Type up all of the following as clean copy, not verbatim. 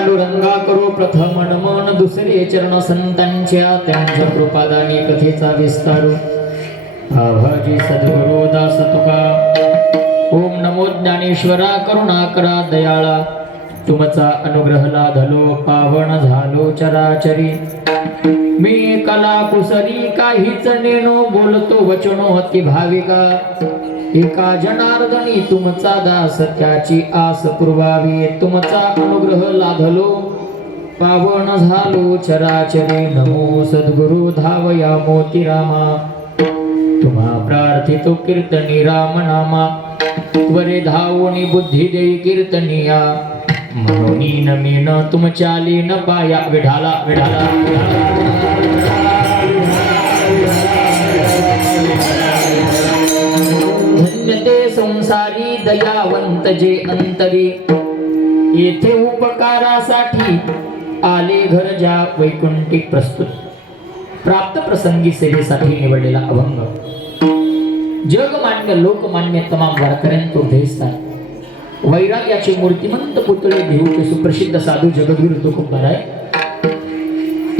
पांडुरंगा करो प्रथम नमन दुसरे चरण संतांच्या त्यांच्या कृपादानी कथेचा विस्तारू आभाजी सद्गुरु दास तुका ओम नमो ज्ञानेश्वरा करुणा करा दयाळा तुमचा अनुग्रह लाधलो पावन झालो चराचरी मी कला कुसरी काहीच नेनो बोलतो वचनो अति भाविका एका जनार्दनी तुमचा दास त्याची आस पुरवावी तुमचा अनुग्रह लाधलो पावन झालो चराचरी नमो सद्गुरु धावया मोती रामा तुम्हा प्रार्थितो कीर्तनी राम नामा त्वरे धावोनी बुद्धी देई कीर्तनिया मनोनी नमीन तुमच्या लीन पाया विढाला विढाला धन्य ते संसारी दयावंत जे अंतरी येथे उपकारासाठी आले घर ज्या वैकुंठिक प्रस्तुत प्राप्त प्रसंगी सेवेसाठी निवडलेला अभंग जगमान्य लोकमान्य तमाम वारकऱ्यांतो ध्येयस्थान वैराग्याचे मूर्तिमंत पुतळे देऊचे सुप्रसिद्ध साधू जगद्गुरु तुकोबाराय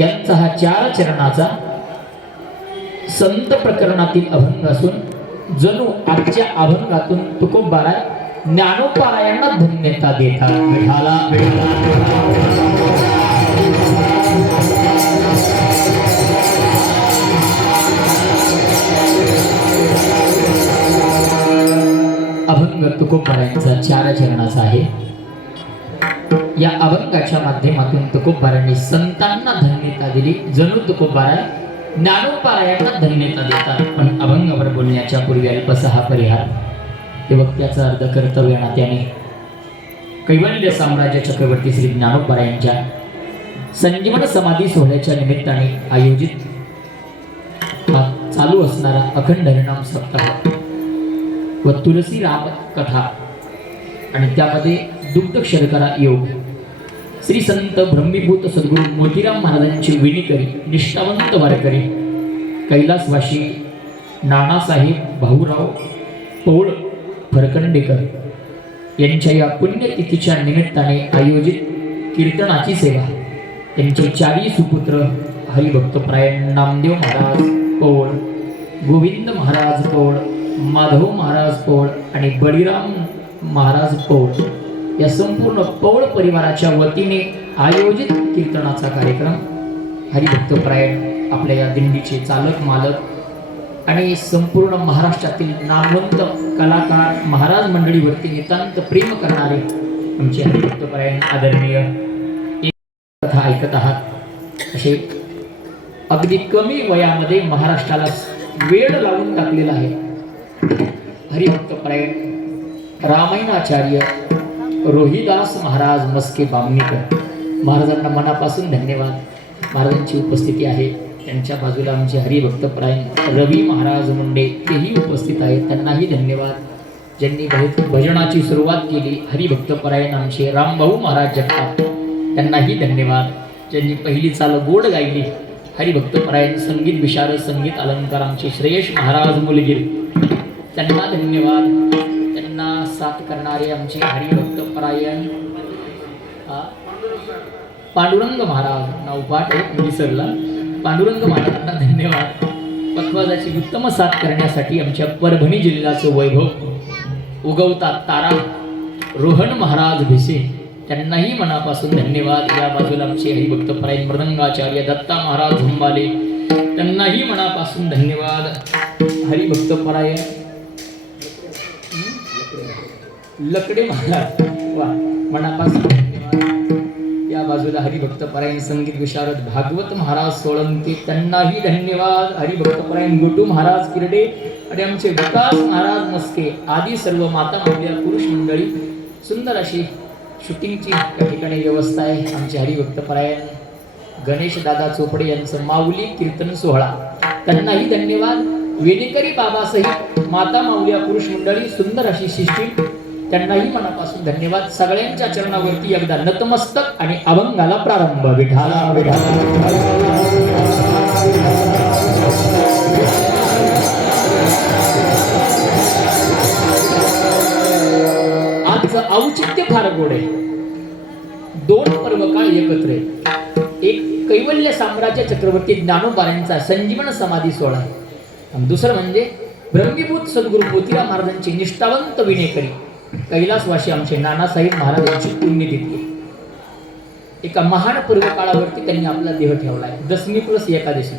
यांचा हा 4 चरणाचा संत प्रकरणातील अभंग असून जणू आजच्या अभंगातून तुकोबाराय ज्ञानोपारायांना धन्यता देतात विठाला अभंग तुकोबारायांचा 4 चरणाचा आहे। या अभंगाच्या माध्यमातून तुकोबारांनी संतांना धन्यता दिली जणू तुकोबाराय ज्ञानोपारायांना धन्यता देतात। पण अभंगावर बोलण्याच्या पूर्वी अल्पसा हा परिहार हे वक्त्याचा अर्थ कर्तव्य नात्याने कैवल्य साम्राज्य चक्रवर्ती श्री ज्ञानोपारायांच्या संजीवन समाधी सोहळ्याच्या निमित्ताने आयोजित चालू असणारा अखंड हरिनाम सप्ताह व तुलसी राम कथा आणि त्यामध्ये दुग्ध शर्करा योग श्री संत ब्रह्मीभूत सद्गुरु मोतीराम महाराजांची विणीकरी निष्ठावंत वारकरी कैलासवासी नानासाहेब भाऊराव पौळ फरकंडेकर यांच्या या पुण्यतिथीच्या निमित्ताने आयोजित कीर्तनाची सेवा त्यांचे 4 सुपुत्र हरिभक्तप्रायण नामदेव महाराज पौळ गोविंद महाराज पौळ माधव महाराज पौळ आणि बळीराम महाराज पौळ या संपूर्ण पौळ परिवाराच्या वतीने आयोजित कीर्तनाचा कार्यक्रम हरिभक्तप्रायण आपल्या या दिंडीचे चालक मालक आणि संपूर्ण महाराष्ट्रातील नामवंत कलाकार महाराज मंडळीवरती नितांत प्रेम करणारे आमचे हरिभक्तप्रायण आदरणीय कथा ऐकत आहात। असे अगदी कमी वयामध्ये महाराष्ट्राला वेळ लावून टाकलेला आहे हरिभक्तप्रायण रामायणाचार्य रोहिदास महाराज मस्के बामणीकर महाराजांना मनापासून धन्यवाद। महाराजांची उपस्थिती आहे त्यांच्या बाजूला आमचे हरिभक्तप्रायण रवी महाराज मुंडे तेही उपस्थित आहेत त्यांनाही धन्यवाद। ज्यांनी भजनाची सुरुवात केली हरिभक्तप्रायण आमचे रामभाऊ महाराज जगताप त्यांनाही धन्यवाद। ज्यांनी पहिली चाल गोड गायली हरिभक्तप्रायण संगीत विशारद संगीत अलंकार आमचे श्रेयश महाराज मुलगीर त्यांना धन्यवाद। त्यांना साथ करणारे आमचे हरिभक्तप्रायण पांडुरंग महाराज नाव पाठ आहे विसरला पांडुरंग महाराजांना धन्यवाद। पखवाजाची उत्तम साथ करण्यासाठी आमच्या परभणी जिल्ह्याचं वैभव उगवता तारा रोहन महाराज भिसे त्यांनाही मनापासून धन्यवाद। या बाजूला आमचे हरिभक्तप्रायण मृदंगाचार्य दत्ता महाराज झुंबाले त्यांनाही मनापासून धन्यवाद। हरिभक्तप्रायण लकडे महाराज वा मनापासून धन्यवाद। या बाजूला हरिभक्तप्रायण संगीत विशारद भागवत महाराज सोळंकी त्यांनाही धन्यवाद। हरिभक्तप्रायण गुटू महाराज किरडे आणि आमचे विकास महाराज मस्के आदी सर्व माता मावल्या पुरुष मंडळी सुंदर अशी शूटिंगची त्या ठिकाणी व्यवस्था आहे। आमचे हरिभक्तप्रायण गणेश दादा चोपडे यांचं माऊली कीर्तन सोहळा त्यांनाही धन्यवाद। वेणेकरी बाबासहित माता मावल्या पुरुष मंडळी सुंदर अशी शिष्टी त्यांनाही मनापासून धन्यवाद। सगळ्यांच्या चरणावरती एकदा नतमस्तक आणि अभंगाला प्रारंभ विठाला विठाला आजचं औचित्य फार गोड आहे। दोन पर्वकाळ एकत्र आहेत. एक कैवल्य साम्राज्य चक्रवर्ती ज्ञानोबांचा संजीवन समाधी सोहळा आणि दुसरं म्हणजे ब्रह्मीभूत सद्गुरू मोतीराम महाराजांचे निष्ठावंत विनेकरी कैलासवासी आमचे नानासाहेब महाराजांची पुण्यतिथी. एका महान पर्वकाळावरती त्यांनी आपला देह ठेवलाय. दशमी प्लस एकादशी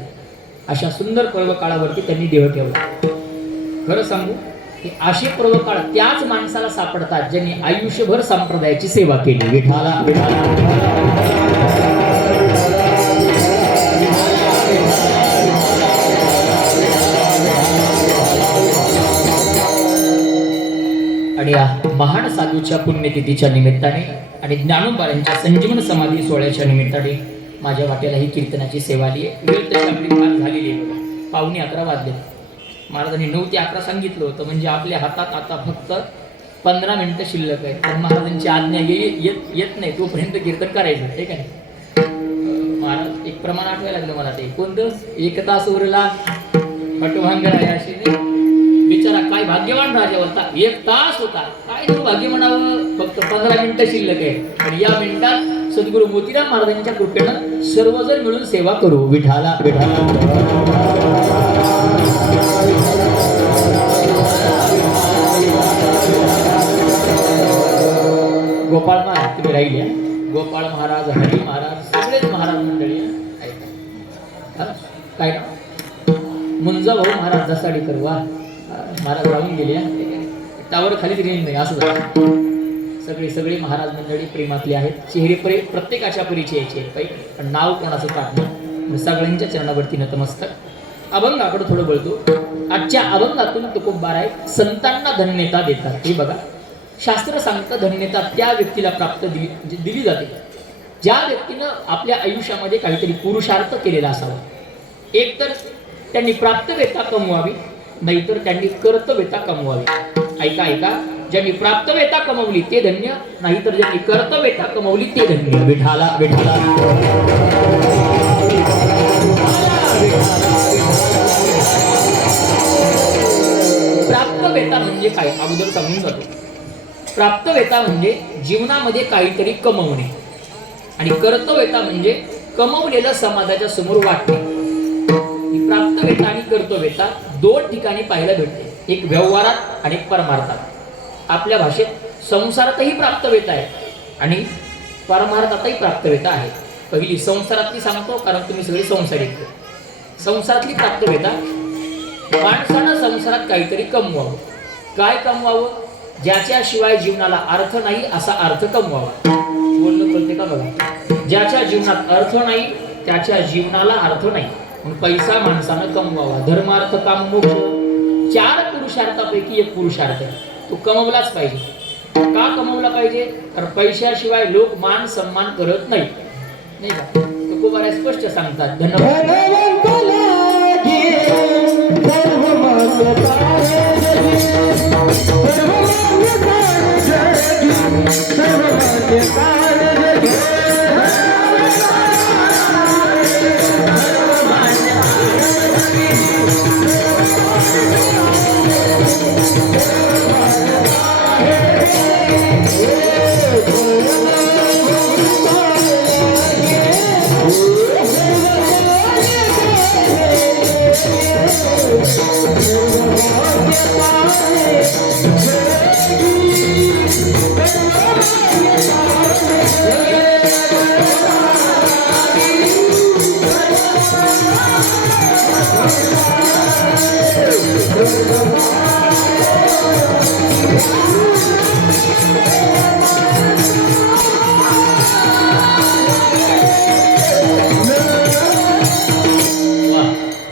अशा सुंदर पर्वकाळावरती त्यांनी देह ठेवला. खरं सांगू की असे पर्वकाळ त्याच माणसाला सापडतात ज्यांनी आयुष्यभर संप्रदायाची सेवा केली. विठाला आणि या महान साधूच्या पुण्यतिथीच्या निमित्ताने आणि ज्ञानोबांच्या संजीवन समाधी सोहळ्याच्या निमित्ताने माझ्या वाट्याला ही कीर्तनाची सेवा आली आहे. वेळ तशी आपली फार झालेली आहे बघा. 11:15 वाजले. महाराजांनी 9 ते 11 सांगितलं होतं म्हणजे आपल्या हातात आता फक्त 15 मिनिटं शिल्लक आहेत. पण महाराजांची आज्ञा येत नाही तोपर्यंत कीर्तन करायचं. ठीक आहे. महाराज एक प्रमाण आठवायला लागलं मला ते कोणतं 1 तास उरला पटुभांगर आहे अशी बिचारा काय भाग्यवान राजा होता. 1 तास होता काय तो भाग्य म्हणावं. फक्त 15 मिनिटं शिल्लक आहे. आणि या मिनिटात सद्गुरू मोतीराम महाराजांच्या कृपेनं सर्वजण मिळून सेवा करू. विठाला गोपाळ महाराज तुम्ही राहिले. गोपाळ महाराज हरी महाराज सगळेच महाराज मंडळी काय मुंजा भाऊ महाराज जसाडीकर वा महाराज राहून गेले. टावर खालीच रेंज नाही असं झालं. सगळे महाराज मंडळी प्रेमातले आहेत. चेहरे प्रत्येकाच्या परिचयाचे आहेत. पण नाव कोणाचं काढणं सगळ्यांच्या चरणावरती नतमस्तक. अभंगाकडे थोडं बोलतो. आजच्या अभंगातून तुकोबार आहे संतांना धन्यता देतात. हे बघा शास्त्र सांगतं धन्यता त्या व्यक्तीला प्राप्त दिली जाते ज्या व्यक्तीनं आपल्या आयुष्यामध्ये काहीतरी पुरुषार्थ केलेला असावा. एक तर त्यांनी प्राप्तवेता कमवावी नाहीतर त्यांनी कर्तव्यता कमवावी. ऐका ज्यांनी प्राप्तवेता कमवली ते धन्य नाहीतर ज्यांनी कर्तव्यता कमवली ते धन्य. विठाला प्राप्तवेता म्हणजे काय अगोदर सांगून जातो. प्राप्तवेता म्हणजे जीवनामध्ये काहीतरी कमवणे आणि कर्तव्यता म्हणजे कमवलेलं समाजाच्या समोर वाटणे. प्राप्तवेता आणि कर्तव्यता 2 ठिकाणी पाहायला भेटते. एक व्यवहारात आणि एक परमार्थात. आपल्या भाषेत संसारातही प्राप्तवेता आहे आणि परमार्थातही प्राप्तवेता आहे. पहिली संसारातली सांगतो कारण तुम्ही सगळे संसारिक. संसारातली प्राप्तवेता माणसानं संसारात काहीतरी कमवावं. काय कमवावं. ज्याच्याशिवाय जीवनाला अर्थ नाही असा अर्थ कमवावा. बोलणं कळते का बघा. ज्याच्या जीवनात अर्थ नाही त्याच्या जीवनाला अर्थ नाही. पैसा माणसानं कमवावा. धर्मार्थ काम मोक्ष 4 पुरुषार्थापैकी एक पुरुषार्थ तो कमवलाच पाहिजे. का कमवला पाहिजे तर पैशाशिवाय लोक मान सन्मान करत नाही का. तुकोबार स्पष्ट सांगतात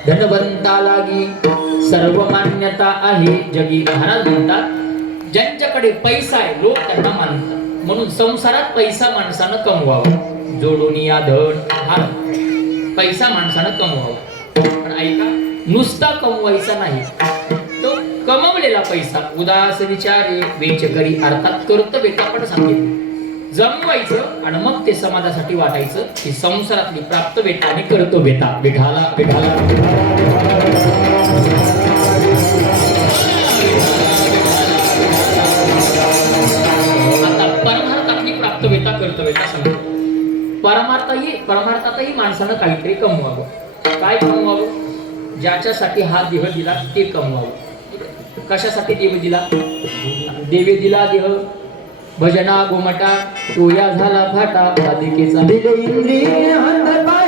धनवंता लागी सर्व मान्यता आहे जगी. महाराज म्हणतात ज्यांच्याकडे पैसा आहे लोक त्यांना मानतात म्हणून संसारात पैसा माणसानं कमवावा. जोडून या धन हा पैसा माणसानं कमवावा. पण ऐका नुसता कमवायचा नाही तो कमवलेला पैसा उदास विचारे वेचकरी अर्थात कर्तव्यता पण सांगितली. जमवायचं आणि मग ते समाजासाठी वाटायचं. ही संसारातली प्राप्तवेता आणि कर्तव्यता. विठाला आता परमार्थातली प्राप्तवेता कर्तव्यता सांगतो. परमार्थातही माणसानं काहीतरी कमवावं. काय कमवावं? ज्याच्यासाठी हा देह दिला ते कमवावं. कशासाठी देव दिला? देवे दिला देह भजना गोमटा तोया झाला फाटा राधिकेचा दिले इंद्रिय हात पाय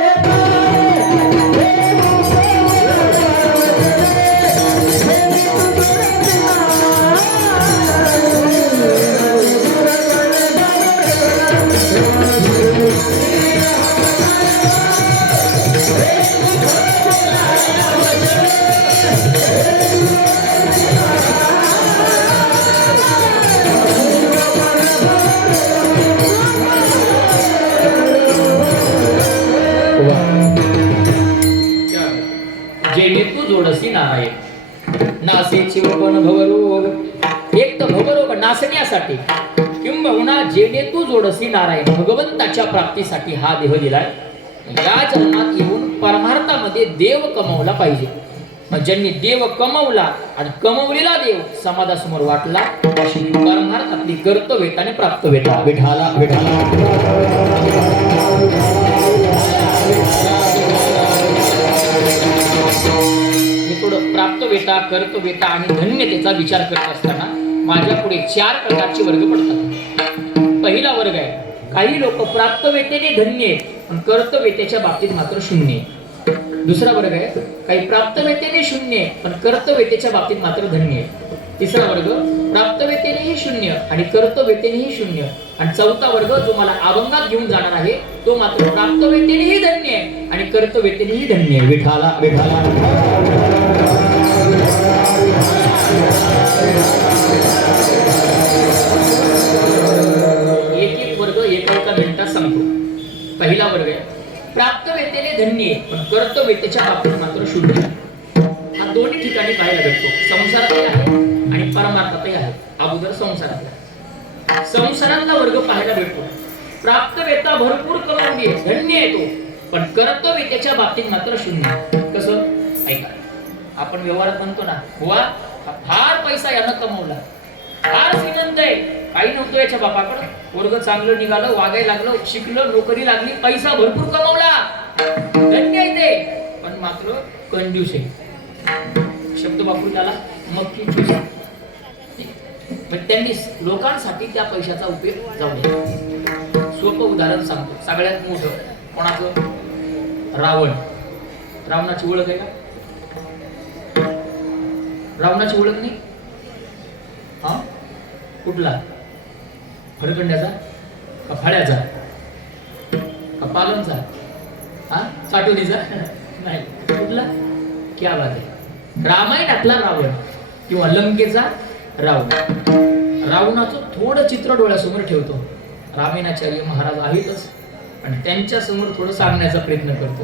जेणे तू जोडसी नारायण नासेची पण भवरोग. एक तर भवरोग नासण्यासाठी किंबहुना जेणे तू जोडसी नारायण भगवंताच्या प्राप्तीसाठी हा देह दिलाय. या जन्मात येऊन परमार्थामध्ये देव कमवला पाहिजे. मग ज्यांनी देव कमवला आणि कमवलेला देव समाजासमोर वाटला अशी परमार्थातली कर्तव्यताने प्राप्त वेता विठाला विठाला प्राप्त वेता कर्तव्यता आणि धन्यतेचा विचार करत असताना माझ्या पुढे 4 प्रकारचे वर्ग पडतात. पहिला वर्ग आहे काही लोक प्राप्तवेतेने धन्य आहेत पण कर्तव्यतेच्या बाबतीत मात्र शून्य. दुसरा वर्ग आहे काही प्राप्तवेतेने शून्य आहे पण कर्तव्यतेच्या बाबतीत मात्र धन्य आहे. तिसरा वर्ग प्राप्तवेतेनेही शून्य आणि कर्तव्यतेनेही शून्य. आणि चौथा वर्ग जो मला अभंगात घेऊन जाणार आहे तो मात्र प्राप्तवेतेनेही धन्य आहे आणि कर्तव्यतेनेही धन्य आहे. विठाला विठाला एक वर्ग एका मिनिटात सांगतो. पहिला वर्ग आहे प्राप्तवेतेने धन्य आहे पण कर्तव्यतेच्या बाबतीत मात्र शून्य. हा दोन्ही ठिकाणी पाहायला भेटतो. संसारातही आहे आणि परमार्थातही आहे. अगोदर संसारातला वर्ग पाहायला भेटतो. प्राप्तवेता भरपूर कमवली आहे धन्य आहे तो पण कर्तव्यतेच्या बाबतीत मात्र शून्य. कसं? ऐका, आपण व्यवहारात म्हणतो ना हुआ फार पैसा यानं कमवला, फार श्रीमंत आहे, काही नव्हतं याच्या बापाकडं, वर्ग चांगलं निघालं, वागायला लागलं, शिकलं, नोकरी लागली, पैसा भरपूर कमवला, धन्य आहे ते पण मात्र कंजूस आहे. शब्द वापरून त्याला मक्की चूस. त्यांनी लोकांसाठी त्या पैशाचा उपयोग जाऊ नये. सोपं उदाहरण सांगतो. सगळ्यात मोठं कोणाचं? रावण. रावणाची ओळख आहे का? रावणाची ओळख नाही? हा, कुठला? फडकंड्याचा का फाड्याचा का पालनचा? हा, चाटोरीचा? नाही, कुठला? क्या बात आहे. रामायणातला रावण किंवा लंकेचा रावण. रावणाचं थोडं चित्र डोळ्यासमोर ठेवतो. रामायणाचार्य महाराज आहेतच आणि त्यांच्या समोर थोडं सांगण्याचा प्रयत्न करतो.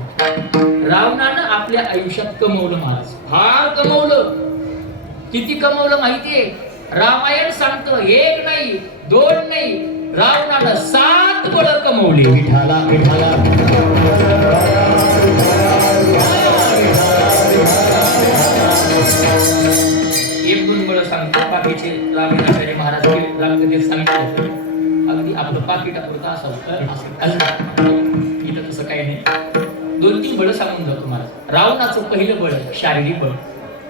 रावणानं आपल्या आयुष्यात कमवलं महाराज, फार कमवलं. किती कमवलं माहितीये? रामायण सांगतं 1 नाही 2 नाही, रावणानं 7 बळ कमवली. विठाला विठाला एक 2 बळ सांगतो, बाकीचे रामायणाचार्य महाराज रामकथेत सांगतो. अगदी आपलं पाकिटापुरता असं इथं तसं काही नाही. 2-3 बळ सांगून जातो महाराज. रावणाचं पहिलं बळ शारीरिक बळ.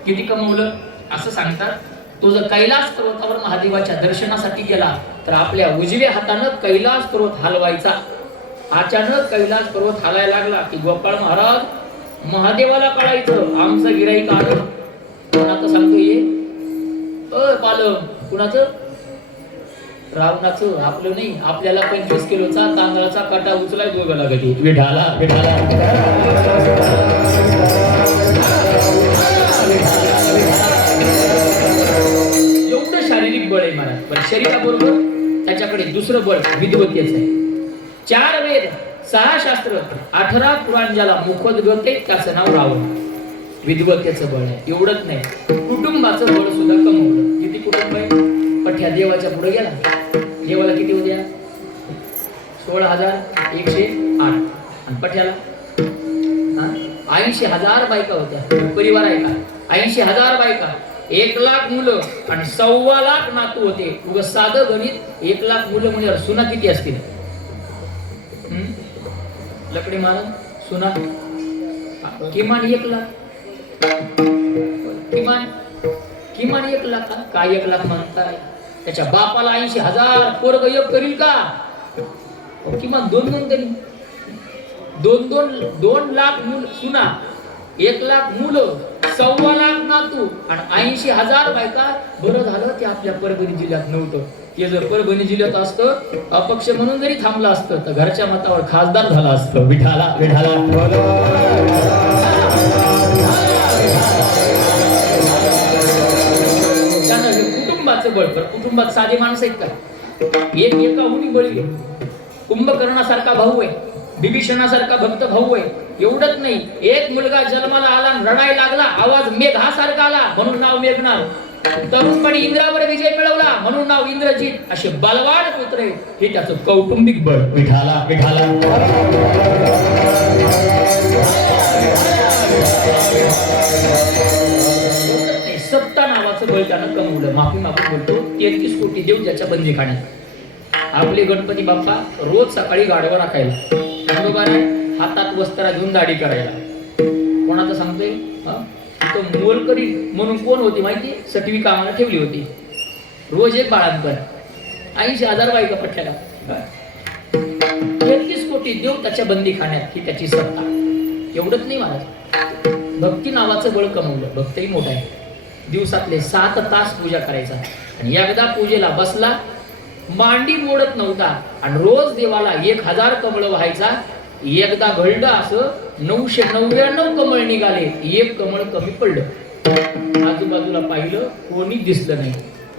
किती कमवलं असं सांगतात. तो जर कैलास पर्वतावर महादेवाच्या दर्शनासाठी गेला तर आपल्या उजव्या हातानं कैलास पर्वत हलवायचा. अचानक कैलास पर्वत हलायला लागला की गोपाळ महाराज महादेवाला कळायचं आमचं गिराईक आलं. कोणाचं सांगतो ये? पालक. कुणाचं? रावणाचं. आपलं नाही. आपल्याला 25 किलोचा तांदळाचा काटा उचलाय दोघाला गती. विठाला विठाला एवढं शारीरिक बळ आहे महाराज. पण शरीराबरोबर त्याच्याकडे दुसरं बळ विद्वतेचं आहे. 4 वेद 6 शास्त्र 18 पुराण ज्याला मुखोद्गत आहे त्याचं नाव रावण. विद्वतेचं बळ आहे. एवढंच नाही, कुटुंबाचं बळ सुद्धा कमवलं. किती कुटुंब आहे? पठ्या देवाच्या पुढे गेला. देवाला किती होत्या? 16,108 आणि पठ्याला 80,000 बायका होत्या. परिवार आहे का? 80,000 बायका, 1,00,000 मुलं आणि 1,25,00,000 नातू होते. उगाच साधं गणित. 1,00,000 मुलं म्हणजे सुना किती असतील? लकडी मारून सुना किमान 1 लाख, किमान 1 लाख. काय 1 लाख म्हणताय? त्याच्या बापाला 80,000 पोरग योग करील का? किमान 2 तरी 2 लाख सुना, 1 लाख मुलं, 1.25 लाख नातू आणि 80,000 बायका. बरं झालं ते आपल्या परभणी जिल्ह्यात नव्हतं. ते जर परभणी जिल्ह्यात असतं, अपक्ष म्हणून जरी थांबलं असतं तर घरच्या मतावर खासदार झाला असतं. विठाला विठाला. कुटुंबाचं बळ. तर कुटुंबात साधे माणसं आहेत का? एकाहुनी बळी. कुंभकर्णासारखा भाऊ आहे, बिभीषणासारखा भक्त भाऊ आहे. एवढंच नाही, एक मुलगा जन्माला आला, रडायला लागला, आवाज मेघासारखा आला म्हणून नाव मेघनाथ. तरुणपणी इंद्रावर विजय मिळवला म्हणून नाव इंद्रजित. असे बलवान पुत्र आहे. हे त्याचं कौटुंबिक बळ. विठाला विठाला. सत्ता नावाचं बळ त्यानं कमवलं. माफी मागून बोलतो, 33 कोटी देव ज्याच्या बंदीखाण्यात. आपले गणपती बाप्पा रोज सकाळी गाडवा राखायला, बरोबर आहे, हातात वस्त्रा घेऊन दाढी करायला. कोणाचं सांगतोय? तिथं मोलकरी म्हणून कोण होती माहिती? सटवी कामाला ठेवली होती. रोज एक बाळांकन, 80,000 बायका पठ्याला. 33 कोटी देव त्याच्या बंदीखाण्यात. ही त्याची सत्ता. एवढंच नाही महाराज, भक्ती नावाचं बळ कमवलं. भक्तही मोठा आहे. दिवसातले 7 तास पूजा करायचा आणि एकदा पूजेला बसला, मांडी मोडत नव्हता आणि रोज देवाला 1000 कमळ व्हायचा. एकदा घडलं असं 999 कमळ निघाले, 1 कमळ कमी पडलं. आजूबाजूला पाहिलं, कोणी दिसलं नाही.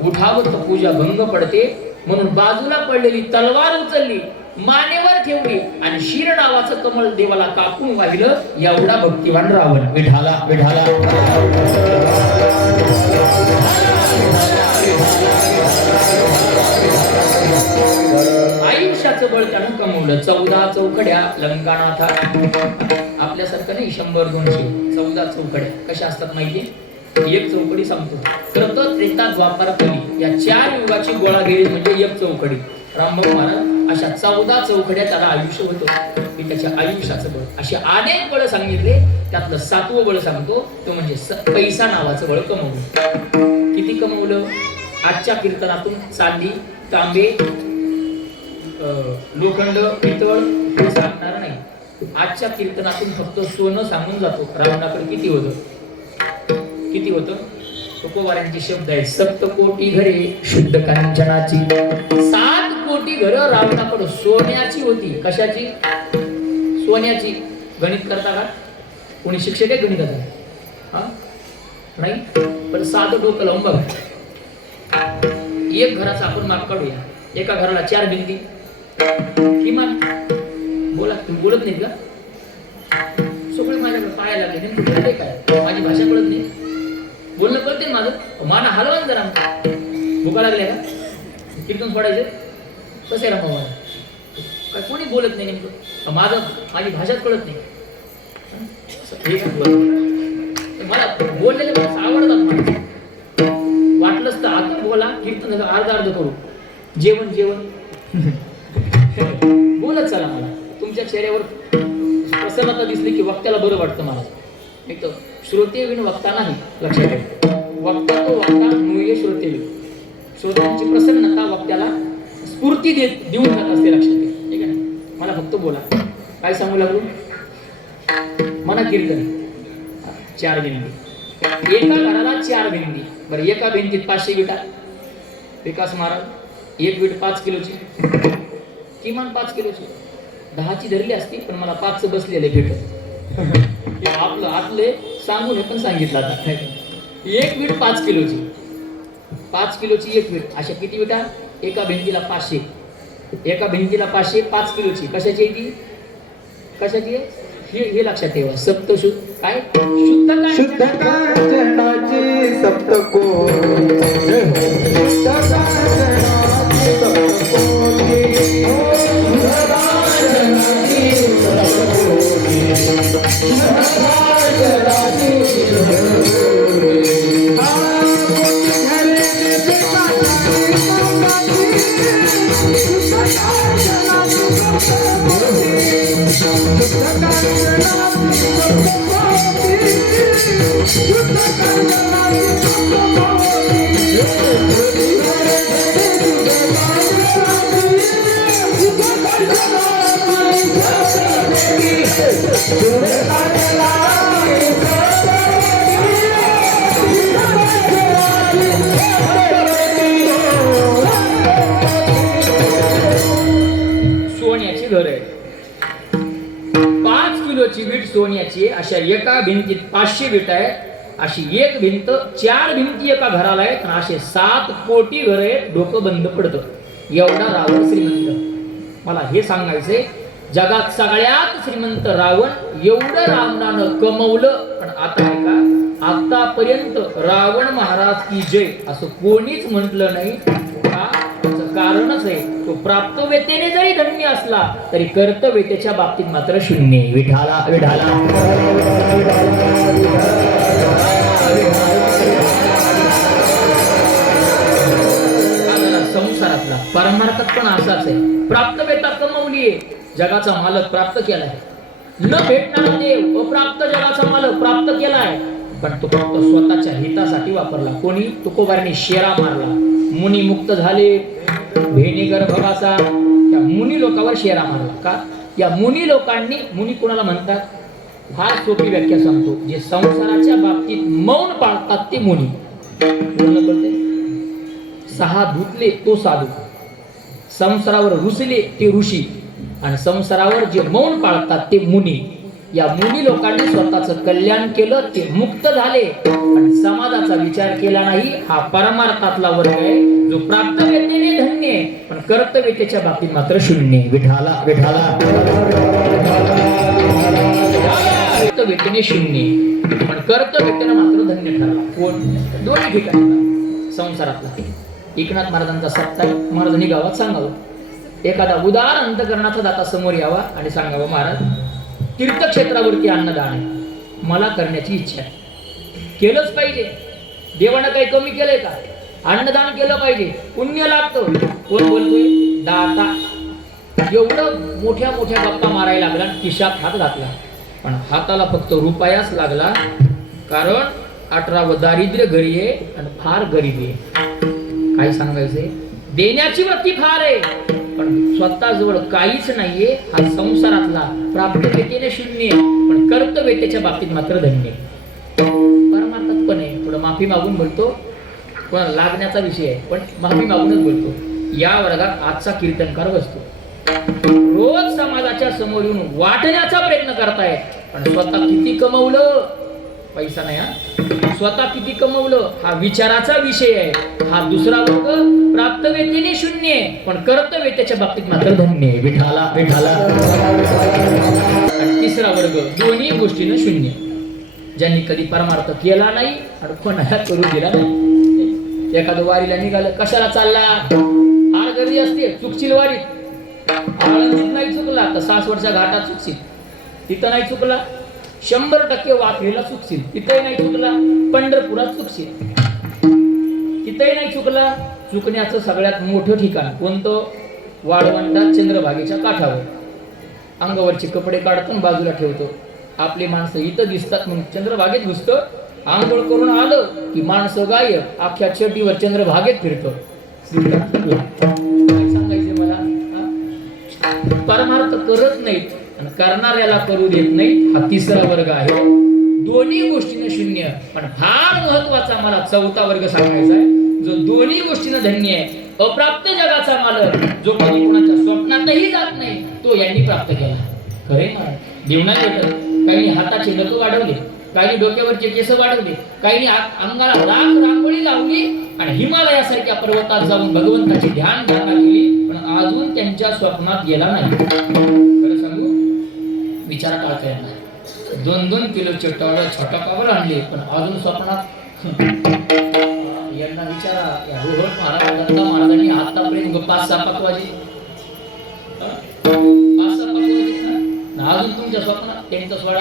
उठावं तर पूजा भंग पडते म्हणून बाजूला पडलेली तलवार उचलली, मानेवर ठेवली आणि शिर नावाचं कमळ देवाला कापून वाहिलं. एवढा भक्तिवान रावण. विठाला विठाला. आयुष्याचं बळ त्यानं कमवलं. 14 चौकड्या लंकानाथा. आपल्यासारखं नाही 100-200, 14 चौकड्या. कशा असतात माहिती? एक चौकडी सांगतो. कृत, त्रेता, द्वापर, कली या 4 युगाची गोळागिरी म्हणजे एक चौकडी. रामभाऊ महाराज अशा 14 चौकड्या त्याला आयुष्य होतं. मी त्याच्या आयुष्याचं बळ. असे अनेक बळ सांगितले. त्यातलं 7वं बळ सांगतो, तो म्हणजे पैसा नावाचं बळ कमवलं. किती कमवलं? आजच्या कीर्तनातून चांदी, तांबे, लोखंड, पितळ हे सांगणार नाही. आजच्या कीर्तनातून फक्त सोनं सांगून जातो. रावणाकडे किती होतं? किती होतं? तुकोबारांचे शब्द आहेत. 7 कोटी घरे शुद्ध कांचनाची. 7 कोटी घरं रावणाकडे सोन्याची होती. कशाची? सोन्याची. गणित करता का? कोणी शिक्षक आहे गणिताचा? हा नाही, पण साधं डोकं लावून बघा. एक घराचा आपण माप काढूया. एका घराला 4 भिंती किमान. बोला, तुम्ही बोलत नाही का? सगळे माझ्याकडे पाहायला लागले. नेमकं बोलते काय? माझी भाषा कळत नाही. बोलणं कळते माझं. माना हलवान जरा. भुका लागल्या का? कीर्तन सोडायचे कसे राहा मला? काय कोणी बोलत नाही नेमकं. माझी भाषाच कळत नाही. मला बोललेले माणसं आवडतात. वाटलंच तर आता बोला, कीर्तन अर्ध करू. जेवण बोलत चला. मला तुमच्या चेहऱ्यावर प्रसन्नता दिसली की वक्त्याला बरं वाटतं. मला एक तर श्रोते विण वक्ता नाही. लक्षात ठेवा, वक्ता तो वक्ता नुये श्रोते. श्रोत्यांची प्रसन्नता वक्त्याला स्फूर्ती देऊन जात असते. लक्षात ठेवा, ठीक आहे. मला फक्त बोला. काय सांगू लागलो? म्हणा कीर्तन 4 भिंती. एका घराला 4 भिंती. बरं, एका भिंतीत 500 विटा. विकास महाराज 1 वीट 5 किलोची, किमान 5 किलोची. 10ची धरली असती पण मला 5चं बसलेले भेटत. आपलं आतले सांगून हे पण सांगितलं आता. 1 वीट 5 किलोची. 5 किलोची 1 वीट. अशा किती विटा? एका भिंतीला 500. एका भिंतीला 500, 5 किलोची. कशाची आहे ती? कशाची आहे? हे लक्षात ठेवा. सप्तशुद्ध काय? शुद्ध कांचनाची सप्तकोटी. सोन्याची घर आहे, 5 किलोची वीट सोन्याची आहे. अशा एका भिंतीत 500 वीट आहे. अशी एक भिंत 4 भिंती एका घराला आहेत. असे 7 कोटी घर आहेत. डोकं बंद पडतं एवढा रावण श्रीमंत. मला हे सांगायचंय, जगात सगळ्यात श्रीमंत रावण. एवढं रावणानं कमवलं, पण आता आहे का, आतापर्यंत रावण महाराज की जय असं कोणीच म्हटलं नाही. त्याचं कारणच आहे, तो प्राप्तवेतेने जरी धन्य असला तरी कर्तव्यतेच्या बाबतीत मात्र शून्य. विठाला विठाला संसारातला परमार्थात पण असाच आहे. प्राप्तवेता कमवलीये, जगाचा मालक प्राप्त केलाय. न भेटणारा देव अप्राप्त जगाचा मालक प्राप्त केलाय, पण तो फक्त स्वतःच्या हितासाठी वापरला. कोणी? तुकोबाराने शेरा मारला. मुनी मुक्त झाले, भेनेगर भगाचा त्या मुनी लोकांवर शेरा मारला. का? या मुनी लोकांनी, मुनी कोणाला म्हणतात? फार सोपी व्याख्या सांगतो, जे संसाराच्या बाबतीत मौन पाळतात ते मुनी. कोणाला कळते? 6 धुतले तो साधू, संसारावर रुसले ते ऋषी, आणि संसारावर जे मौन पाळतात ते मुनी. या मुनी लोकांनी स्वतःचं कल्याण केलं, ते मुक्त झाले, आणि समाजाचा विचार केला नाही. हा परमार्थातला वर्ग आहे, जो प्राप्तवेतेने धन्य आहे, पण कर्तव्यतेच्या बाबतीत मात्र शून्य. विठाला विठाला कर्तव्यतेने शून्य, पण कर्तव्यतेने मात्र धन्य ठरला. कोण? दोन्ही ठिकाणी संसारातला. एकनाथ महाराजांचा सप्ताह महाराजांनी गावात सांगावं. एखादा उदार अंतकरणाचा दाता समोर यावा आणि सांगावं, महाराज तीर्थक्षेत्रावरती अन्नदान आहे, मला करण्याची इच्छा आहे. केलंच पाहिजे. देवानं काही कमी केलंय का? अन्नदान केलं पाहिजे, पुण्य लागतं. कोण बोलतोय? दाता. एवढं मोठ्या मोठ्या गप्पा मारायला लागला, खिशात हात घातला, पण हाताला फक्त रुपयाच लागला. कारण 18वं दारिद्र्य घरी आहे आणि फार गरिबी आहे. काय सांगायचंय? देण्याची वृत्ती फार आहे, पण स्वतःजवळ काहीच नाहीये. हा संसारातला प्राप्तवेतेने शून्य, पण कर्तव्यतेच्या बाबतीत मात्र धन्य. परमार्थात पण आहे. थोडं माफी मागून बोलतो, पण लागण्याचा विषय आहे, पण माफी मागूनच बोलतो. या वर्गात आजचा कीर्तनकार बसतो, रोज समाजाच्या समोर येऊन वाटण्याचा प्रयत्न करताय, पण स्वतः किती कमवलं? पैसा नाही हा, स्वतः किती कमवलं हा विचाराचा विषय आहे. हा दुसरा वर्ग प्राप्तवेतेने शून्य, पण कर्तव्यतेच्या बाबतीत मात्र धन्य. विठाला विठाला. आणि तिसरा वर्ग दोन्ही गोष्टीनं शून्य, ज्यांनी कधी परमार्थ केला नाही आणि कोणाला करू दिला नाही. एखादं वारीला निघालं, कशाला चालला? आळ गर्दी असते, चुकशील वारीत. आळंदीत नाही चुकला तर सासवडच्या घाटात चुकशील, तिथं नाही चुकला 100% वाखरीला चुकशील, तिथंही नाही चुकला पंढरपुरात चुकशील, तिथंही नाही चुकला. चुकण्याचं सगळ्यात मोठं ठिकाण कोणतं? वाळवंटात चंद्रभागेच्या काठावर. अंगावरचे कपडे काढतो बाजूला ठेवतो. आपली माणसं इथं दिसतात म्हणून चंद्रभागेत घुसतं. आंघोळ करून आलं की माणसं गायब, अख्ख्या चटीवर चंद्रभागेत फिरतो. काय सांगायचं मला? परमार्थ करत नाहीत आणि करणाऱ्याला करू देत नाही. हा तिसरा वर्ग आहे. दोन्ही गोष्टीने शून्य, पण फार महत्वाचा मला चौथा वर्ग सांगायचा आहे, जो दोन्ही गोष्टीने धन्य आहे. अप्राप्त जगाचा मालक, जो कधी कोणाच्या स्वप्नातही जात नाही, तो यांनी प्राप्त केला. खरे ना? देवना भेटत. काही हाताचे नख वाढवले, काही डोक्यावरचे केस वाढवले, काही अंगाला राख रांगोळी लावली आणि हिमालयासारख्या पर्वतात जाऊन भगवंताचे ध्यान धारणा केली, पण अजून त्यांच्या स्वप्नात गेला नाही. खरं सांगू, विचार टाळता येणार. 2-2 किलोचे टवळ छोटा कावळ आणले, पण अजून स्वप्नात यांना विचारा. या रोहट महाराज दत्ता महाराजांनी आतापर्यंत 5-6 पकवाजी अजून तुमच्या स्वप्नात त्यांचं सोडा.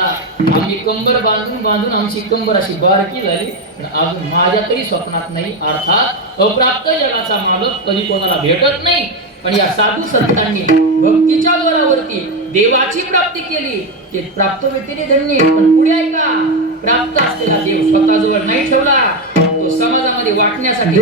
आम्ही कंबर बांधून आमची कंबर अशी बारकी झाली, पण अजून माझ्या तरी स्वप्नात नाही. अर्थात अप्राप्त जगाचा मालक कधी कोणाला भेटत नाही, पण या साधू संतांनी भक्तीच्या जोरावरती देवाची प्राप्ती केली ते प्राप्त व्यक्तीने धन्य. पण पुढे ऐका, प्राप्त असलेला देव स्वतःजवळ नाही ठेवला, तो समाजामध्ये वाटण्यासाठी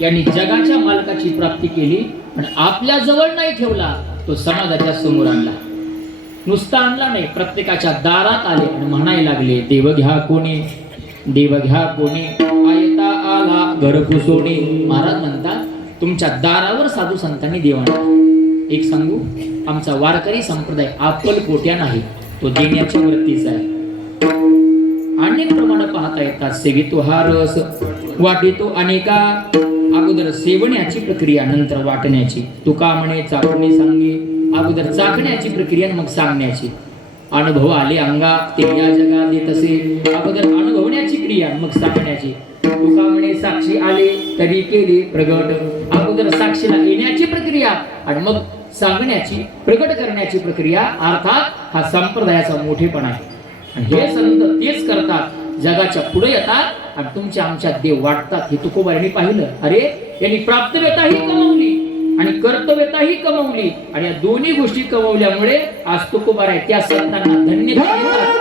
यांनी जगाच्या मालकाची प्राप्ती केली, पण आपल्या जवळ नाही ठेवला, तो समाजाच्या समोर आणला. नुसता आणला नाही, प्रत्येकाच्या दारात आले आणि म्हणायला लागले, देव घ्या कोणी, देव घ्या कोणी, आयता आला घर पुसोणी. महाराज म्हणतात, तुमच्या दारावर साधू संतांनी देव आणला. एक सांगू, आमचा वारकरी संप्रदाय अक्कलकोट्या नाही, तो देण्याच्या वृत्तीचा आहे. अनेक प्रमाण पाहता येतात. सेवितो हा रस, वाटितो अनेका. अगोदर सेवण्याची प्रक्रिया, नंतर वाटण्याची. तुका म्हणे चाखणे सांगे, अगोदर चाखण्याची प्रक्रिया मग सांगण्याची. अनुभव आले अंगा ते या जगात येत असे, अगोदर अनुभवण्याची क्रिया मग सांगण्याची. तुका म्हणे साक्षी आले तरी केले प्रगट, अगोदर साक्षीला येण्याची प्रक्रिया आणि मग सांगण्याची, प्रगट करण्याची प्रक्रिया. अर्थात हा संप्रदायाचा मोठेपणा आहे. आणि हे संत तेच करतात, जगाच्या पुढे येतात आणि तुमच्या आमच्या देव वाटतात. हे तुकोबारांनी पाहिलं. अरे, यांनी प्राप्तव्यताही कमवली आणि कर्तव्यताही कमवली, आणि या दोन्ही गोष्टी कमवल्यामुळे आज तुकोबाराय त्या संतांना धन्य करतात.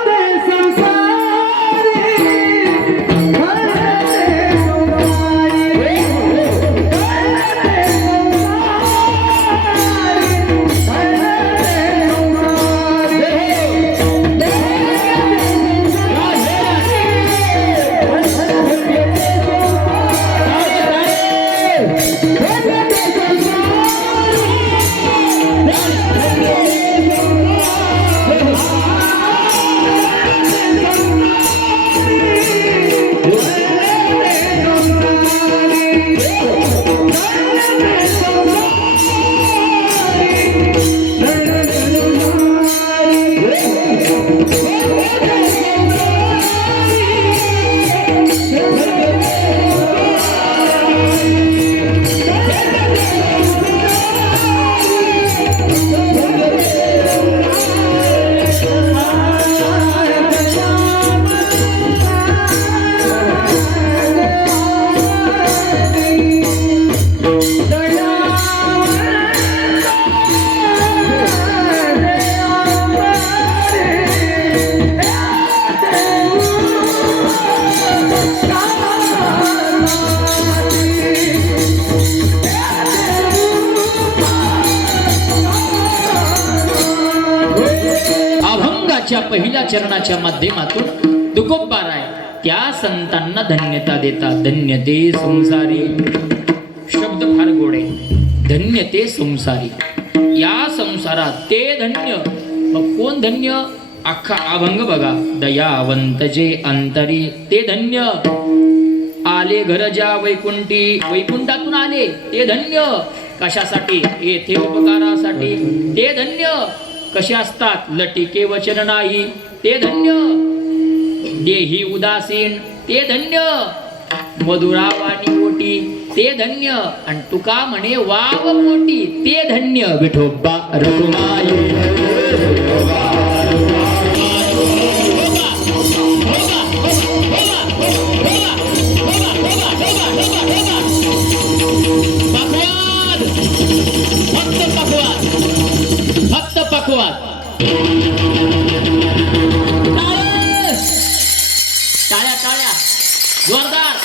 पहिल्या चरणाच्या माध्यमातून तुकोबाराय त्या संतांना धन्यता देतात. धन्य ते संसारी, शब्द फार गोड आहे. धन्य ते संसारी, या संसारात ते धन्य. मग कोण धन्य? अख्खा अभंग बघा. दयावंत जे अंतरी ते धन्य. आले घर ज्या वैकुंठी, वैकुंठातून आले ते धन्य. कशासाठी? येथे उपकारासाठी ते धन्य. कसे असतात? लटिके वचन नाही ते धन्य. देही उदासीन ते धन्य. मधुरावाणी ओटी ते धन्य. आणि तुका म्हणे वाव मोठी ते धन्य. विठोबा रघुमाई फक्त पकवाद. टाळ्या टाळ्या जोरदार.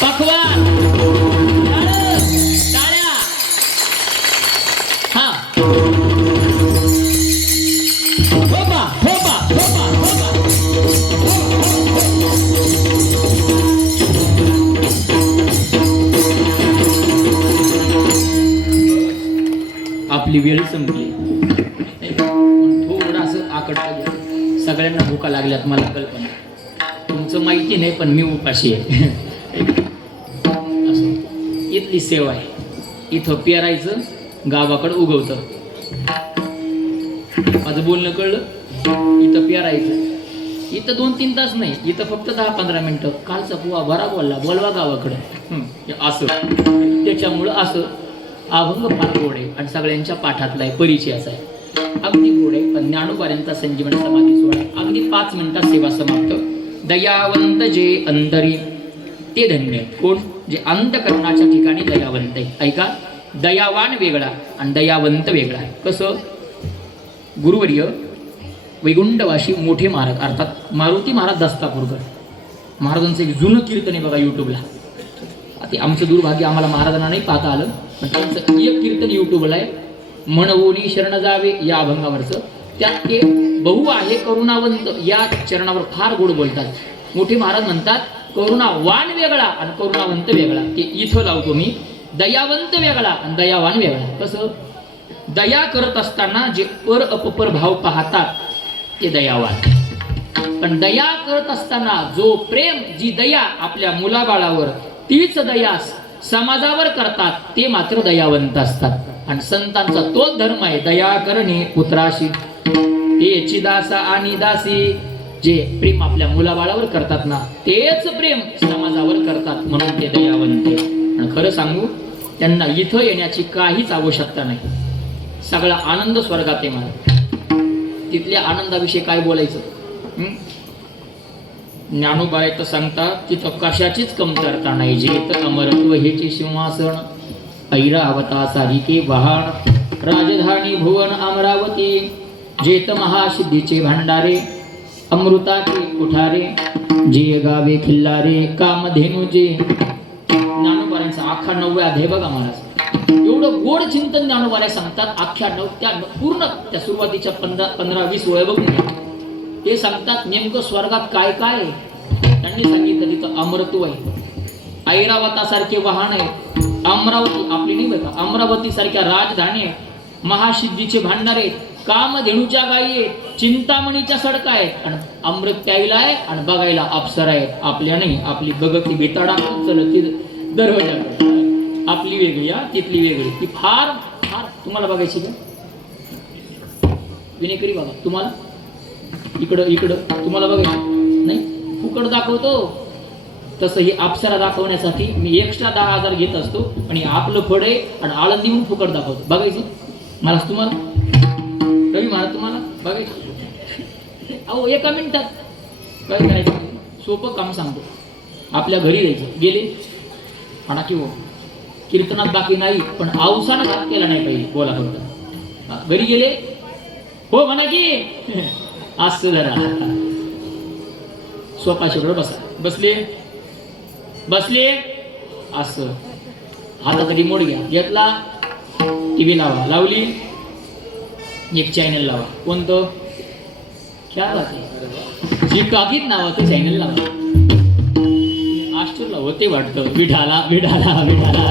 पकवाद, टाळ्या. हा होबा होबा होबा होबा. आपली वेळ संपली. थोडं असं आकडतं. सगळ्यांना भूका लागल्यात मला कल्पना. तुमचं माहिती नाही पण मी उपाशी आहे. असं इथली सेवा आहे. इथं पेरायचं, गावाकडं उगवतं. माझं बोलणं कळलं? इथं पेरायचं, इथं 2-3 तास नाही, इथं फक्त 10-15 मिनिटं. कालचा बुवा बरा बोलवा गावाकडं. असं त्याच्यामुळं असं अभंग फार गोड आहे आणि सगळ्यांच्या पाठातला आहे, परिचयाचा आहे. अगदी गोड आहे. पण ज्ञानोबाऱ्यांचा संजीवन समाधी सोहळा अगदी 5 मिनिटात सेवा समाप्त. दयावंत जे अंतरी ते धन्य. कोण? जे अंतकरणाच्या ठिकाणी दयावंत आहे. ऐका, दयावान वेगळा आणि दयावंत वेगळा. कसं? गुरुवर्य वैकुंठवासी मोठे महाराज अर्थात मारुती महाराज दस्तापूरकर महाराजांचं एक जुनं कीर्तन आहे बघा यूट्यूबला. ते आमचं दुर्भाग्य, आम्हाला महाराजांना नाही पाहता आलं, पण त्यांचं एक कीर्तन यूट्यूबला आहे. म्हणवोनी शरण जावे या अभंगावरचं. त्यात ते बहु आहे करुणावंत या चरणावर फार गोड बोलतात. मोठे महाराज म्हणतात करुणावान वेगळा आणि करुणावंत वेगळा. ते इथं लावतो मी. दयावंत वेगळा आणि दयावान वेगळा. कसं? दया करत असताना जे पर अपपर भाव पाहतात ते दयावान. पण दया करत असताना जो प्रेम, जी दया आपल्या मुलाबाळावर, तीच दया समाजावर करतात ते मात्र दयावंत असतात. आणि संतांचा तोच धर्म आहे, दया करणे पुत्राशी. तेची दासा आणि दासी. जे प्रेम आपल्या मुलाबाळावर करतात ना, तेच प्रेम समाजावर करतात, म्हणून ते दयावंत. आणि खरं सांगू, त्यांना इथं येण्याची काहीच आवश्यकता नाही. सगळा आनंद स्वर्गात आहे. मला तिथल्या आनंदाविषयी काय बोलायचं? ज्ञानोबा तर सांगतात तिथं कशाचीच कमतरता नाही. जेत अमरत्व हेचे सिंहासन, ऐरावता सारिके वहाण, राजधानी भुवन अमरावती. जेत महासिद्धीचे भांडारे, अमृताचे कुठारे, जे गावे खिल्लारे, कामधेनुजे. ज्ञानोबाऱ्यांचा अख्खा 9व्या अध्याय बघा महाराज. एवढं गोड चिंतन ज्ञानोबा सांगतात. अख्ख्या पूर्ण त्या सुरुवातीच्या 15-20 ओळ्या बघून ते सांगतात नेमकं स्वर्गात काय काय आहे. त्यांनी सांगितलं तिथं अमरत्व आहे, ऐरावतासारखे वाहन आहे, अमरावती आपली नाही बघा, अमरावती सारख्या राजधानी आहे, महासिद्धीचे भांडार आहेत, कामधेनूच्या गायी आहेत, चिंतामणीच्या सडका आहेत, आणि अमृत प्यायला आहे आणि बघायला अप्सरा आहेत. आपल्या नाही, आपली बघती बेताडा चलती दरवाजा. आपली वेगळी, तिथली वेगळी. ती फार फार तुम्हाला बघायची का? विनेकरी बघा तुम्हाला, इकडं तुम्हाला बघायचं नाही, फुकट दाखवतो. तसं ही अप्सरा दाखवण्यासाठी मी एक्स्ट्रा 10,000 घेत असतो आणि आपलं फड आहे आणि आळंदी म्हणून फुकट दाखवतो. बघायचं मला, तुम्हाला रवी महाराज तुम्हाला बघायचं. अहो एका मिनिटात काय करायचं? सोपं काम सांगतो. आपल्या घरी यायचं, गेले म्हणा की हो कीर्तनात बाकी नाही, पण अवसानं घात केला नाही पाहिजे. बोला फक्त घरी गेले हो म्हणा की असं जरा सोपाशीकडे बसा. बसले असं हातात रिमोट घ्या, घेतला, टीव्ही लावा, लावली, एक चॅनल लावा. कोणतं? क्या बात आहे, जी कागीत नावाचं चॅनल लावा. आश्चर्य होते वाटतं. विठाला विठाला विठाला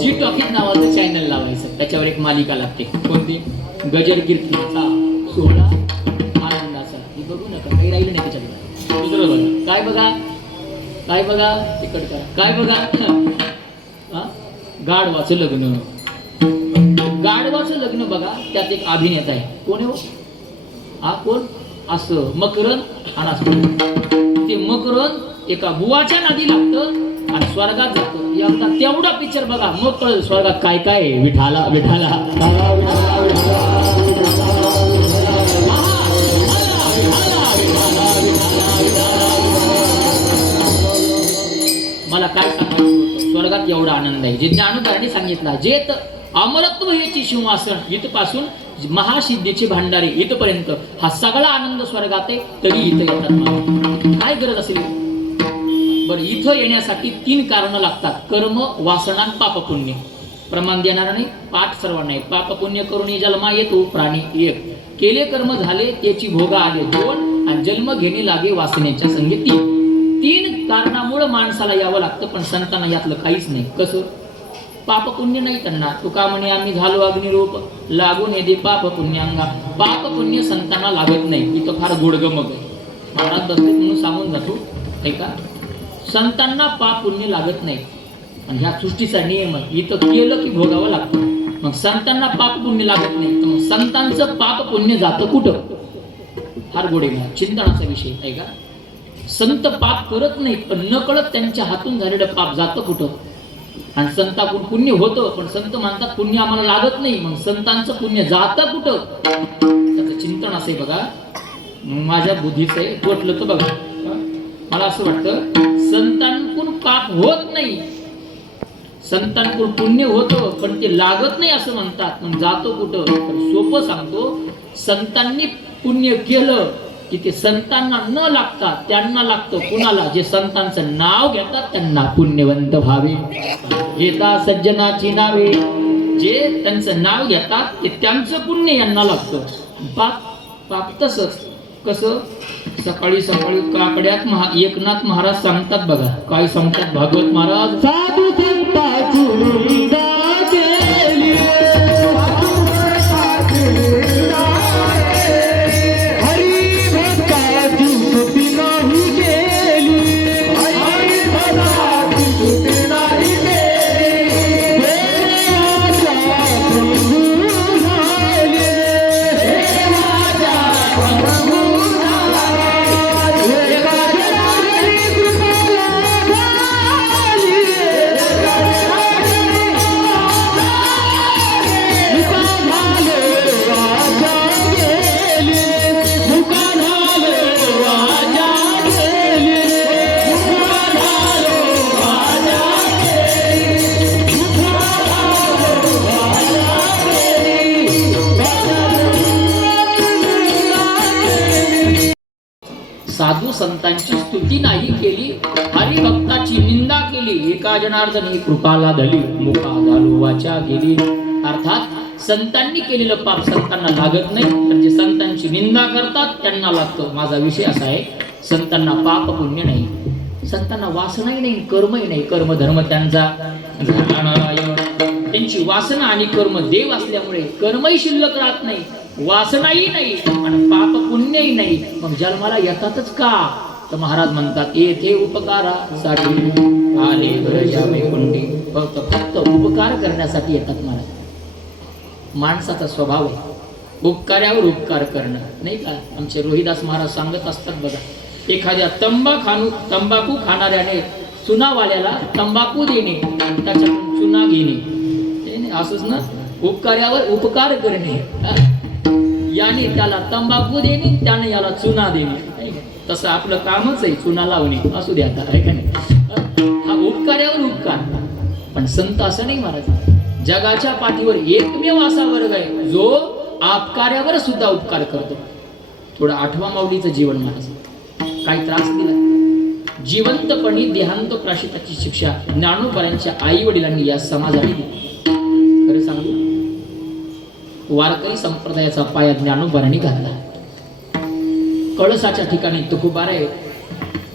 जी टॉकीज नावाचं चॅनल लावायचं, त्याच्यावर एक मालिका लागते. कोणती? गजर कीर्तनाचा सोहळा आनंदाचा. हे बघू नका, काही राहिलं नाही त्याच्याकडे. दुसरं बघा. काय बघा? काय बघा? तिकड करा. काय बघा? गाढवाचं लग्न. गाढवाचं लग्न बघा. त्यात एक अभिनेता आहे. कोण आहे हो? हा कोण? असं मकरन आणि असं ते मकरन एका बुवाच्या नादी लागतं आणि स्वर्गात जातं. एकदा तेवढा पिक्चर बघा, मग कळलं स्वर्गात काय काय आहे. विठाला विठाला मला काय सांगायचं, स्वर्गात एवढा आनंद आहे. जे ज्ञानोबांनी सांगितला, जे अमरत्व हेची सिंहासन इथपासून महासिद्धीचे भांडारे इथपर्यंत हा सगळा आनंद स्वर्गात आहे. तरी इथं येतात. काय गरज असेल? बरं, इथं येण्यासाठी 3 कारणं लागतात. कर्म, वासना, पाप पुण्य. प्रमाण देणार नाही, पाठ सर्वांना नाही. पाप पुण्य करून जन्मा येतो प्राणी 1. केले कर्म झाले त्याची भोगा आले 2 आणि जन्म घेणे लागे वासनेच्या संगे 3 कारणामुळे माणसाला यावं लागतं. पण संतांना यातलं काहीच नाही. कसं? पाप पुण्य नाही त्यांना. तुका म्हणे आम्ही झालो अग्निरूप, लागून येते पाप पुण्य अंगा. पाप पुण्य संतांना लागत नाही. इथं फार गोडगमक आहे. महाराज बसले म्हणून सांगून जातो ऐका. संतांना पाप पुण्य लागत नाही आणि ह्या सृष्टीचा नियम आहे. इथं केलं की भोगावं लागतं. मग संतांना पाप पुण्य लागत नाही, तर मग संतांचं पाप पुण्य जातं कुठं? फार गोडे चिंतनाचा विषय आहे का. संत पाप करत नाहीत, पण न कळत त्यांच्या हातून झालेलं पाप जातं कुठं? आणि संताकडून पुण्य होतं, पण संत म्हणतात पुण्य आम्हाला लागत नाही. मग संतांचं पुण्य जातं कुठं? त्याचं चिंतन असं आहे बघा. माझ्या बुद्धीचं आहे, वाटलं तर बघा. मला असं वाटतं संतांकडून पाप होत नाही, संतांकडून पुण्य होतं, पण ते लागत नाही असं म्हणतात. मग जातो कुठं? तर सोपं सांगतो. संतांनी पुण्य केलं की ते संतांना न लागतात, त्यांना लागतं. कुणाला? जे संतांचं नाव घेतात त्यांना पुण्यवंत व्हावे. घेता सज्जनाची नावे, जे त्यांचं नाव घेतात ते त्यांचं पुण्य यांना लागतं. पाप तसंच. कसं? सकाळी सकाळी काकड्यात एकनाथ महाराज सांगतात बघा. काय सांगतात भागवत महाराज? साधू संताची निंदा केली, हरी भक्ताची स्तुती नाही केली, हरी भक्ताची स्तुती नाही केली, देवाच्या प्रभू झाले, देवाच्या प्रभू साधू संतांची स्तुती नाही केली, हरिभक्ताची निंदा केली, एका जनार्दनी कृपाला धली, मुखा झालो वाचा गेली. अर्थात संतांनी केलेलं पाप संतांना लागत नाही, तर जे संतांची निंदा करतात त्यांना लागतं. माझा विषय असा आहे, संतांना पाप पुण्य नाही, संतांना वासनाही नाही, कर्मही नाही. कर्म धर्म त्यांचा त्यांची वासना आणि कर्म देव असल्यामुळे कर्मही शिल्लक राहत नाही, वासनाही नाही आणि पाप पुण्यही नाही. मग जन्माला येतातच का? तर महाराज म्हणतात येथे उपकारासाठी आले घरच्या वैकुंठी. फक्त उपकार करण्यासाठी येतात महाराज. माणसाचा स्वभाव आहे उपकार्यावर उपकार करणं, नाही का? आमचे रोहिदास महाराज सांगत असतात बघा. एखाद्या तंबाखू खाणाऱ्याने चुनावाल्याला तंबाखू देणे, त्याच्याकडून चुना घेणे, असंच ना. उपकार्यावर उपकार करणे, याने त्याला तंबाखू देणे, त्याने याला चुना देणे. तसं आपलं कामच आहे चुना लावणे. असू द्या आता, आहे का नाही? हा उपकार्यावर उपकार. पण संत असं नाही महाराज. जगाच्या पाठीवर एकमेव असा वर्ग आहे जो आपकार्यावर सुद्धा उपकार करतो. थोडं 8व्या माऊलीचं जीवन महाराज. काही त्रास दिला, जिवंतपणी देहांत प्राशिताची शिक्षा ज्ञानोबांच्या आई वडिलांनी या समाजाने दिली. खरं सांगू, वारकरी संप्रदायाचा पाया ज्ञानोबांनी घातला. कळसाच्या ठिकाणी तुकोबार आहे,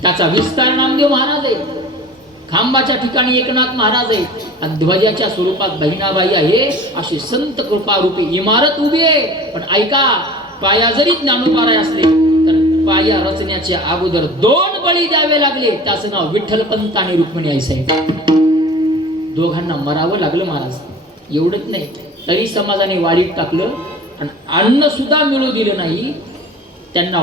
त्याचा विस्तार नामदेव महाराज आहे, खांबाच्या ठिकाणी एकनाथ महाराज आहे, आणि ध्वजाच्या स्वरूपात बहिणाबाई आहे. अशी संत कृपारूपी इमारत उभी आहे. पण ऐका, पाया जरी ज्ञानोबाराय असले तर पाया रचण्याच्या अगोदर 2 बळी द्यावे लागले. त्याचं नाव विठ्ठलपंत आणि रुक्मिणी आई साहेब. दोघांना मरावं लागलं महाराज. एवढंच नाही, तरी समाजाने वाडीत टाकलं आणि अन्न सुद्धा मिळू दिलं नाही. त्यांना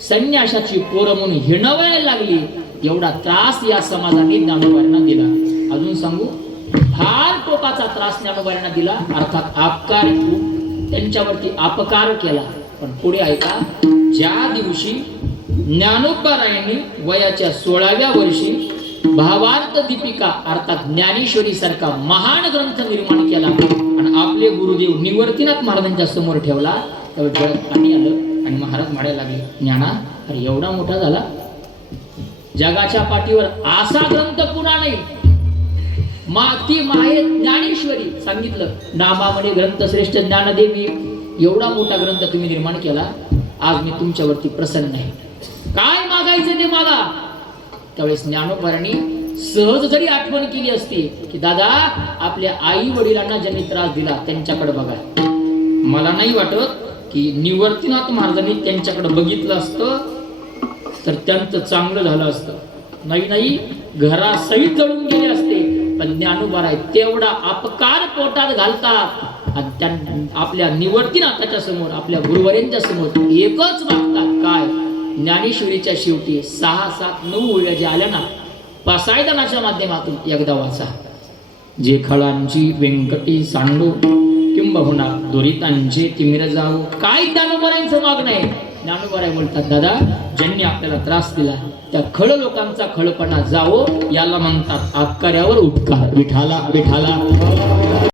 संन्यासाची पोरं म्हणून हिणवायला लागली. एवढा त्रास या समाजाने ज्ञानोबांना दिला. अजून सांगू, फार टोकाचा त्रास ज्ञानोबांना दिला. अर्थात अपकार, त्यांच्यावरती अपकार केला. पण पुढे ऐका, ज्या दिवशी ज्ञानोबारायांनी वयाच्या 16व्या वर्षी भावार्थ दीपिका अर्थात ज्ञानेश्वरी सारखा महान ग्रंथ निर्माण केला आणि आपले गुरुदेव निवर्तीनाथ महाराजांच्या समोर ठेवला, त्यावेळी डोळ्यात पाणी आलं आणि महाराज म्हणायला लागले, ज्ञाना, अरे एवढा मोठा झाला, जगाच्या पाठीवर असा ग्रंथ पुन्हा नाही. ती माये ज्ञानेश्वरी सांगितलं, नामामध्ये ग्रंथश्रेष्ठ ज्ञानदेवी, एवढा मोठा ग्रंथ तुम्ही निर्माण केला. आज मी तुमच्यावरती प्रसन्न आहे. काय मागायचं ते मागा. त्यावेळेस ज्ञानोबारांनी सहज जरी आठवण केली असती की दादा, आपल्या आई वडिलांना ज्यांनी त्रास दिला त्यांच्याकडे बघा. मला नाही वाटत की निवर्तीनाथ महाराजांनी त्यांच्याकडे बघितलं असतं तर त्यांचं चांगलं झालं असतं. नाही, घरासहित जळून गेले असते. पण ज्ञानोबाराय तेवढा अपकार पोटात घालतात आणि आपल्या निवर्तीनाथाच्या समोर, आपल्या गुरुवर्यांच्या समोर एकच मागतात. काय? ज्ञानेश्वरीच्या शेवटी 6, 7, 9 ओळ्या ज्या आल्या ना, पासायदानाच्या माध्यमातून एकदा वाचा. जे खळांची व्यंकटी सांडो किंबहुना दुरितांचे तिमिर जाऊ. काय ज्ञानोबारायांचं मागणं आहे? ज्ञानोबाराय बोलतात, दादा, ज्यांनी आपल्याला त्रास दिला त्या खळ लोकांचा खळपणा जावो, याला म्हणतात अपकार्यावर उपकार. विठाला विठाला.